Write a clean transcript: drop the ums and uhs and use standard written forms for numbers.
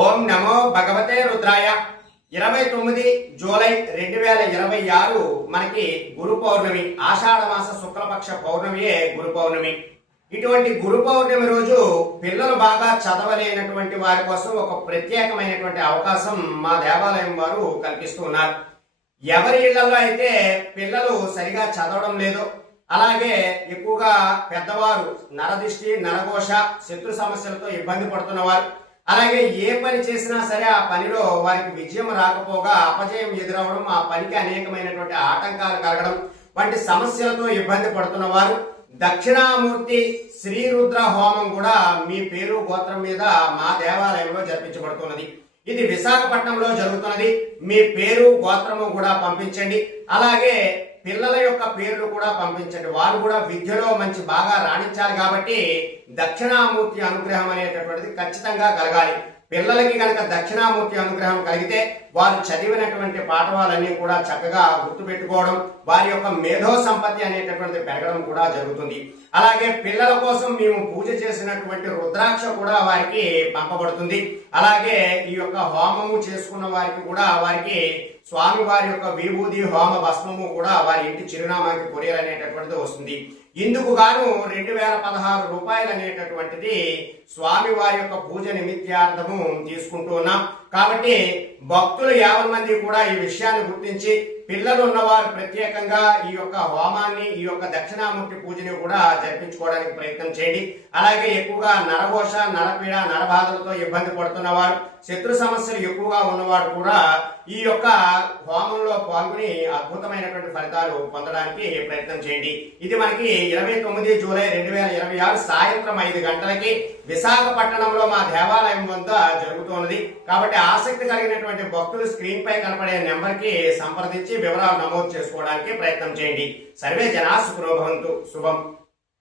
ఓం నమో భగవతే రుద్రాయ 29 జూలై 2026 మనకి గురు పౌర్ణమి. ఆషాఢ మాస శుక్లపక్ష పౌర్ణమియే గురు పౌర్ణమి. ఇటువంటి గురు పౌర్ణమి రోజు పిల్లలు బాగా చదవలేనటువంటి వారి కోసం ఒక ప్రత్యేకమైనటువంటి అవకాశం మా దేవాలయం వారు కల్పిస్తూ ఉన్నారు. ఎవరి ఇళ్లలో అయితే పిల్లలు సరిగా చదవడం లేదో, అలాగే ఎక్కువగా పెద్దవారు నరదిష్టి, నరఘోష, శత్రు సమస్యలతో ఇబ్బంది పడుతున్నవారు, అలాగే ఏ పని చేసినా సరే ఆ పనిలో వారికి విజయం రాకపోగా అపజయం ఎదురవడం, ఆ పనికి అనేకమైనటువంటి ఆటంకాలు కలగడం వంటి సమస్యలతో ఇబ్బంది పడుతున్న వారు దక్షిణామూర్తి శ్రీ రుద్ర హోమం కూడా మీ పేరు గోత్రం మీద మా దేవాలయంలో జరిపించబడుతున్నది. ఇది విశాఖపట్నంలో జరుగుతున్నది. మీ పేరు గోత్రము కూడా పంపించండి. అలాగే పిల్లల యొక్క పేర్లు కూడా పంపించండి. వారు కూడా విద్యలో మంచి బాగా రాణించాలి కాబట్టి దక్షిణామూర్తి అనుగ్రహం అనేటటువంటిది ఖచ్చితంగా కలగాలి. పిల్లలకి కనుక దక్షిణామూర్తి అనుగ్రహం కలిగితే వారు చదివినటువంటి పాఠవాలన్నీ కూడా చక్కగా గుర్తుపెట్టుకోవడం, వారి యొక్క మేధో సంపత్తి అనేటటువంటిది పెరగడం కూడా జరుగుతుంది. అలాగే పిల్లల కోసం మేము పూజ చేసినటువంటి రుద్రాక్ష కూడా వారికి పంపబడుతుంది. అలాగే ఈ యొక్క హోమము చేసుకున్న వారికి కూడా వారికి స్వామి వారి యొక్క విభూది హోమ భస్మము కూడా వారి ఇంటి చిరునామాకి కొరియర్ అనేటటువంటిది వస్తుంది. ఇందుకు గాను 2016 రూపాయలు అనేటటువంటిది స్వామి వారి యొక్క పూజ నిమిత్తార్థము తీసుకుంటూ ఉన్నాం. కాబట్టి భక్తులు 50 మంది కూడా ఈ విషయాన్ని గుర్తించి పిల్లలు ఉన్నవారు ప్రత్యేకంగా ఈ యొక్క హోమాన్ని, ఈ యొక్క దక్షిణామూర్తి పూజని కూడా జరిపించుకోవడానికి ప్రయత్నం చేయండి. అలాగే ఎక్కువగా నరఘోష, నరపీడ, నరబాధలతో ఇబ్బంది పడుతున్న వారు, శత్రు సమస్యలు ఎక్కువగా ఉన్నవారు కూడా ఈ యొక్క హోమంలో పాల్గొని అద్భుతమైనటువంటి ఫలితాలు పొందడానికి ప్రయత్నం చేయండి. ఇది మనకి 29 జూలై 2026 సాయంత్రం 5 గంటలకి విశాఖపట్నంలో మా దేవాలయం వద్ద జరుగుతున్నది. కాబట్టి ఆసక్తి కలిగినటువంటి భక్తులు స్క్రీన్ పై కనపడే నెంబర్ కి సంప్రదించి వివరాలు నమోదు చేసుకోవడానికి ప్రయత్నం చేయండి. సర్వే జనా సుఖినో భవంతు. శుభం.